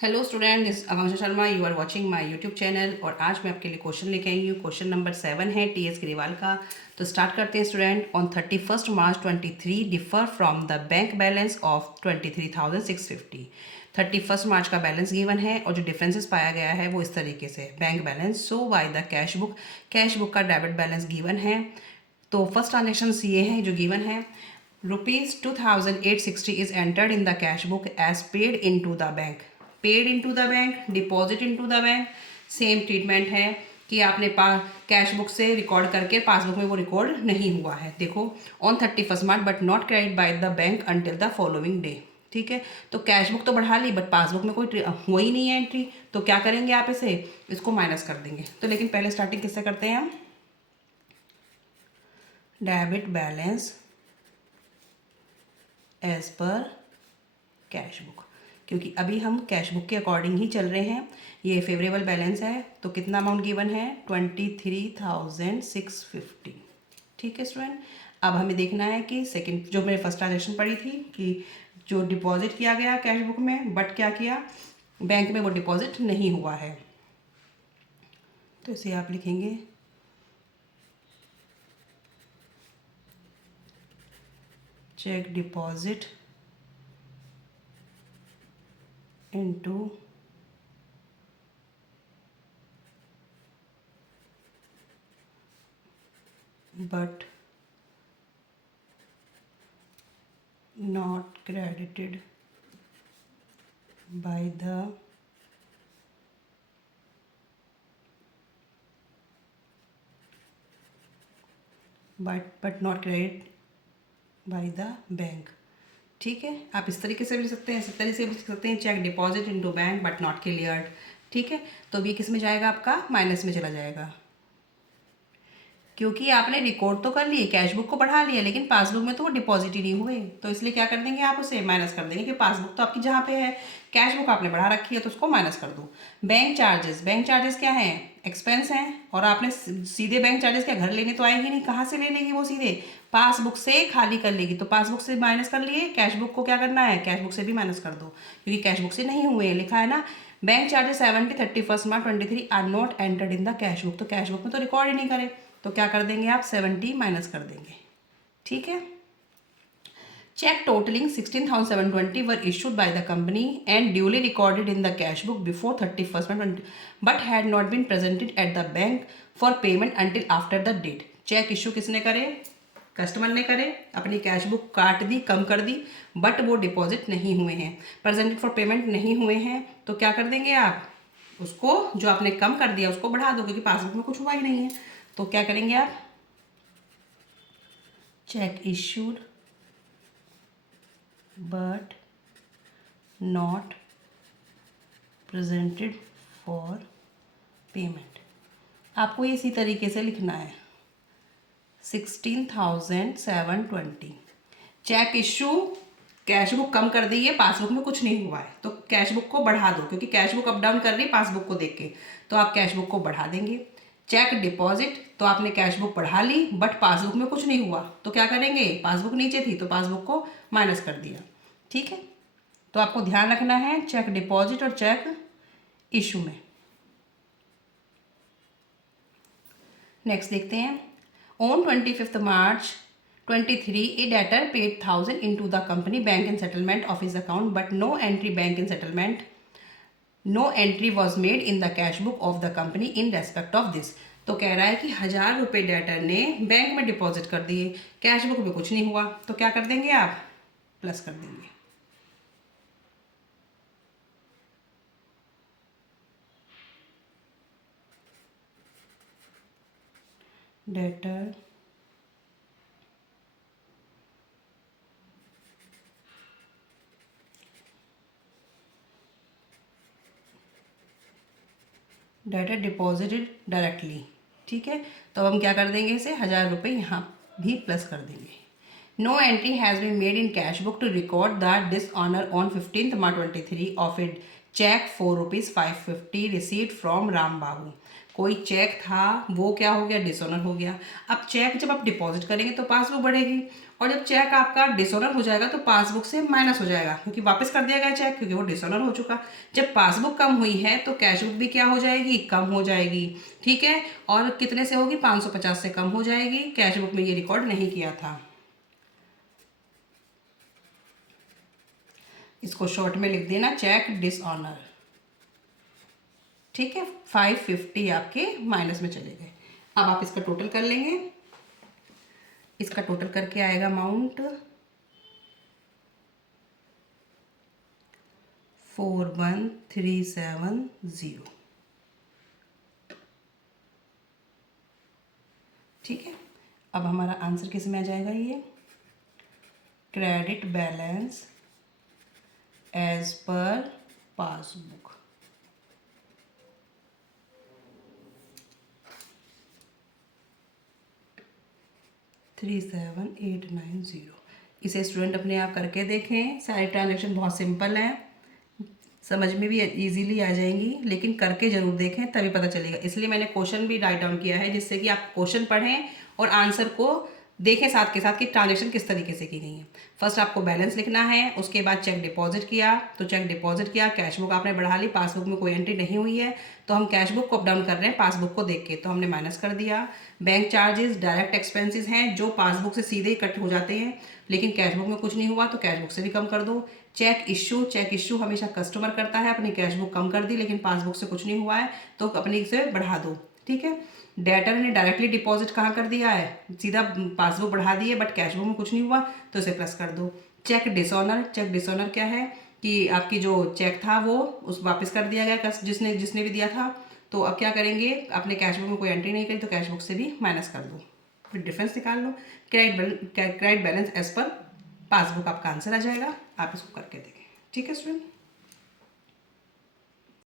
Hello student, this Akanksha Sharma. You are watching my YouTube channel. और आज मैं आपके लिए क्वेश्चन लेके आई हूँ। क्वेश्चन नंबर 7 है टीएस ग्रेवाल का। तो स्टार्ट करते हैं student. On 31 March 23 differ from the bank balance of 23,650। 31 मार्च का बैलेंस गिवन है और जो डिफरेंसेस पाया गया है वो इस तरीके से। Bank balance so by the cash book का डेबिट बैलेंस गिवन है। तो फर्स्ट ट्रांजेक्शन ये है जो गिवन है। Rupees 2,860 is entered in the cash book as paid in to the bank. Paid in to the bank, deposit in to the bank, same treatment है कि आपने cash book से रिकॉर्ड करके passbook में वो रिकॉर्ड नहीं हुआ है। देखो, on 31 March but not credit by the bank until the following day. ठीक है, तो कैश बुक तो बढ़ा ली बट पासबुक में कोई हुआ ही नहीं है एंट्री। तो क्या करेंगे आप इसको माइनस कर देंगे। तो लेकिन पहले स्टार्टिंग किससे करते हैं हम? Debit balance as per cash book, क्योंकि अभी हम कैश बुक के अकॉर्डिंग ही चल रहे हैं। ये फेवरेबल बैलेंस है तो कितना अमाउंट गिवन है? 23,650। ठीक है स्टूडेंट। अब हमें देखना है कि सेकंड जो मैंने फर्स्ट ट्रांजेक्शन पढ़ी थी कि जो डिपॉजिट किया गया कैश बुक में बट क्या किया, बैंक में वो डिपॉजिट नहीं हुआ है। तो इसे आप लिखेंगे cheque deposit into but not credited by the but not credited by the bank. ठीक है, आप इस तरीके से भी लिख सकते हैं, इस तरीके से भी लिख सकते हैं cheque deposit into bank but not cleared. ठीक है, तो भी किस में जाएगा? आपका माइनस में चला जाएगा, क्योंकि आपने रिकॉर्ड तो कर लिए, कैश बुक को बढ़ा लिया, लेकिन पासबुक में तो वो डिपॉजिट ही नहीं हुए। तो इसलिए क्या कर देंगे आप? उसे माइनस कर देंगे कि पासबुक तो आपकी जहाँ पे है, कैश बुक आपने बढ़ा रखी है तो उसको माइनस कर दो। बैंक चार्जेस क्या हैं? एक्सपेंस हैं। और आपने सीधे बैंक चार्जेस क्या घर लेने तो आएगी नहीं, कहाँ से ले लेगी वो? सीधे पासबुक से खाली कर लेगी। तो पासबुक से माइनस कर लिए, कैश बुक को क्या करना है? कैश बुक से भी माइनस कर दो, क्योंकि कैश बुक से नहीं हुए, लिखा है ना bank charges 70 31 March 23 are not entered in the cash book. तो कैश बुक में तो रिकॉर्ड ही नहीं करे, तो क्या कर देंगे आप? 70 माइनस कर देंगे। ठीक है, cheque totalling 16,720 were issued by the company and duly recorded in the cash book before 31 में but had not been presented at the bank for payment until after the date. Cheque issue किसने करे? Customer ने करे, अपनी cash book काट दी, कम कर दी, but वो deposit नहीं हुए हैं, प्रेजेंटेड फॉर पेमेंट नहीं हुए हैं। तो क्या कर देंगे आप? उसको जो आपने कम कर दिया उसको बढ़ा दो, क्योंकि पासबुक में कुछ हुआ ही नहीं है। तो क्या करेंगे आप? Check issued but not presented for payment. आपको ये इसी तरीके से लिखना है 16,720। चेक इशू, कैश बुक कम कर दी है, पासबुक में कुछ नहीं हुआ है, तो कैश बुक को बढ़ा दो, क्योंकि कैश बुक अप डाउन कर रही है पासबुक को देख के, तो आप कैश बुक को बढ़ा देंगे। चेक डिपॉजिट, तो आपने कैश बुक बढ़ा ली बट पासबुक में कुछ नहीं हुआ, तो क्या करेंगे? पासबुक नीचे थी तो पासबुक को माइनस कर दिया। ठीक है, तो आपको ध्यान रखना है चेक डिपॉजिट और चेक इशू में। नेक्स्ट देखते हैं। On 25 March 23 a debtor paid 1,000 into the company bank in settlement of his account but no entry bank in settlement, no entry was made in the cash book of the company in respect of this. तो कह रहा है कि 1,000 रुपये debtor ने bank में deposit कर दिए, कैश बुक में कुछ नहीं हुआ, तो क्या कर देंगे आप? प्लस कर देंगे। Debtor debtor deposited directly. ठीक है, तो अब हम क्या कर देंगे? इसे 1,000 रुपये यहाँ भी प्लस कर देंगे। No entry has been made in cash book to record the dishonour on 15 March 23 of it cheque ₹4.550 received from Ram Babu. कोई चेक था, वो क्या हो गया? डिसऑनर हो गया। अब चेक जब आप डिपॉजिट करेंगे तो पासबुक बढ़ेगी, और जब चेक आपका डिसऑनर हो जाएगा तो पासबुक से माइनस हो जाएगा, क्योंकि वापस कर दिया गया चेक, क्योंकि वो डिसऑनर हो चुका। जब पासबुक कम हुई है तो कैश बुक भी क्या हो जाएगी, कम हो जाएगी। ठीक है, और कितने से होगी, 550 से कम हो जाएगी। कैश बुक में ये रिकॉर्ड नहीं किया था। इसको शॉर्ट में लिख देना, चेक डिसऑनर। ठीक है, 550 आपके माइनस में चले गए। अब आप इसका टोटल कर लेंगे। इसका टोटल करके आएगा अमाउंट 41370। ठीक है, अब हमारा आंसर किस में आ जाएगा, ये credit balance as per passbook. $37,890। इसे स्टूडेंट अपने आप करके देखें। सारी ट्रांजैक्शन बहुत सिंपल हैं, समझ में भी इजीली आ जाएंगी, लेकिन करके ज़रूर देखें तभी पता चलेगा। इसलिए मैंने क्वेश्चन भी राइट डाउन किया है, जिससे कि आप क्वेश्चन पढ़ें और आंसर को देखें साथ के साथ कि ट्रांजैक्शन किस तरीके से की गई है। फर्स्ट आपको बैलेंस लिखना है, उसके बाद चेक डिपॉजिट किया तो चेक डिपॉजिट किया, कैश बुक आपने बढ़ा ली, पासबुक में कोई एंट्री नहीं हुई है तो हम कैश बुक को अप डाउन कर रहे हैं पासबुक को देख के, तो हमने माइनस कर दिया। बैंक चार्जेस डायरेक्ट एक्सपेंसेस हैं जो पासबुक से सीधे ही कट हो जाते हैं, लेकिन कैश बुक में कुछ नहीं हुआ तो कैश बुक से भी कम कर दो। चेक इश्यू हमेशा कस्टमर करता है, अपनी कैश बुक कम कर दी लेकिन पासबुक से कुछ नहीं हुआ है तो अपनी से बढ़ा दो। ठीक है, डेटर ने डायरेक्टली डिपॉजिट कहाँ कर दिया है, सीधा पासबुक बढ़ा दी है, बट कैश बुक में कुछ नहीं हुआ तो इसे प्लस कर दो। चेक डिसऑनर क्या है कि आपकी जो चेक था वो उस वापस कर दिया गया जिसने जिसने भी दिया था, तो अब क्या करेंगे, अपने कैश बुक में कोई एंट्री नहीं करी तो कैश बुक से भी माइनस कर दो, फिर डिफरेंस निकाल लो। Credit balance as per passbook आपका आंसर आ जाएगा। आप इसको करके देखें। ठीक है स्टूडेंट।